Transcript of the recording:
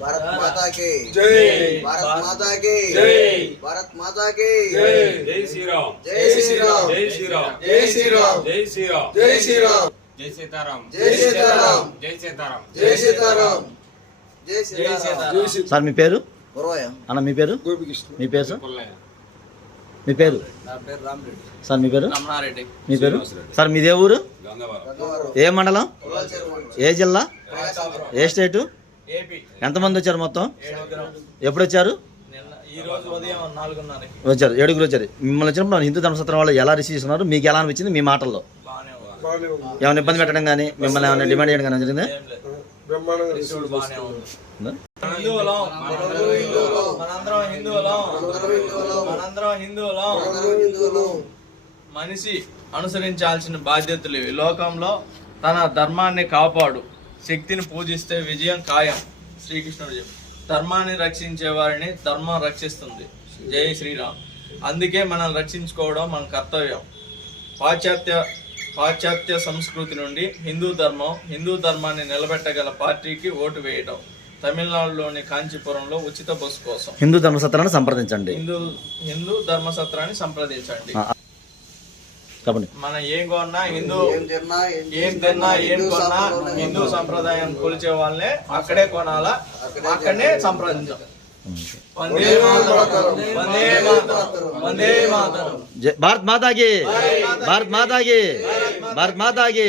भारत माता की जय। भारत माता की जय। भारत माता की जय। जय श्री राम जय श्री राम जय श्री राम जय श्री राम जय श्री राम जय श्री राम जय सीताराम जय सीताराम जय सीताराम जय सीताराम जय जय सीताराम श्री సార్ మీ పేరు बरोया అన్న మీ పేరు గోపికృష్ణ మీ పేరు సార్ పుల్లయ్య మీ పేరు నా పేరు రామరెడ్డి సార్ మీ పేరు రమణారెడ్డి మీ పేరు సార్ మీదే ఊరు గంగవరం గంగవరం ఏ మండలం కులాల చెరువు ఏ జిల్లా ప్రకాశపురం ఏ స్టేటు ఏపీ ఎంతమంది వచ్చారు మొత్తం 7 ఎప్పుడు వచ్చారు నిన్న ఈ రోజు ఉదయం 4:30 వచ్చారు 7గురు వచ్చారు మిమ్మల్ని వచ్చినప్పుడు మన హిందూ ధర్మసత్రం వాళ్ళు ఎలా రిసీవ్ చేస్తున్నారు మీకు ఎలా అనిపించింది మీ మాటల్లో బాగానే ఉంది బాగానే ఉంది ఏమైనా ఇబ్బంది పెట్టడం కానీ మిమ్మల్ని ఏమైనా డిమాండ్ చేయడం కానీ జరిగిందా ఏం లేదు బ్రహ్మాండంగా రిసీవ్డ్ బాగానే ఉంది ఉందా? హిందువులం మనందరం హిందువులం మనందరం హిందువులం మనందరం హిందువులం మనందరం హిందువులం మనందరం హిందువులం మనిషి అనుసరించాల్సిన బాధ్యతలు ఇవి. లోకంలో తన ధర్మాన్ని కాపాడు, శక్తిని పూజిస్తే విజయం ఖాయం. శ్రీకృష్ణుడు చెప్పు, ధర్మాన్ని రక్షించే వారిని ధర్మం రక్షిస్తుంది. జై శ్రీరామ్. అందుకే మనం రక్షించుకోవడం మన కర్తవ్యం. పాశ్చాత్య సంస్కృతి నుండి హిందూ ధర్మాన్ని నిలబెట్టగల పార్టీకి ఓటు వేయడం. తమిళనాడులోని కాంచీపురంలో ఉచిత బస్సు కోసం హిందూ ధర్మసత్రాన్ని సంప్రదించండి. హిందూ ధర్మసత్రాన్ని సంప్రదించండి. చెప్పండి. మనం ఏం కొన్నా ఏం తిన్నా ఏం కొన్నా హిందూ సంప్రదాయం కొలిచే వాళ్ళనే అక్కడే కొనాలా, అక్కడనే సంప్రదించాం. వందే మాతరం, వందే మాతరం, వందే మాతరం. భారత్ మాతాకి భారత్ మాతాకి భారత్ మాతాకి